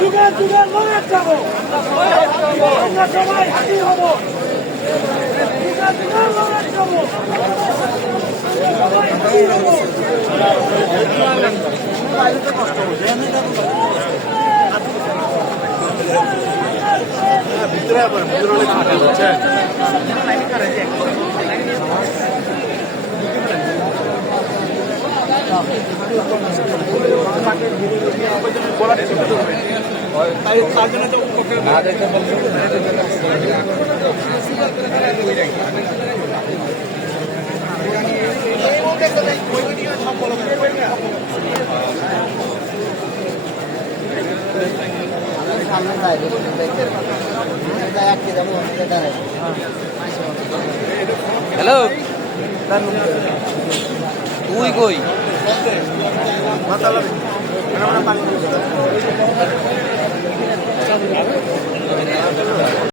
যুগে যুগে লড়ে যাবো, আমরা সবাই হাজির হব। যুগে যুগে লড়ে যাবো, সবাই হাজির হব। ভিতরে অনেক ফাঁকা হচ্ছে। হ্যালো, তুই কই?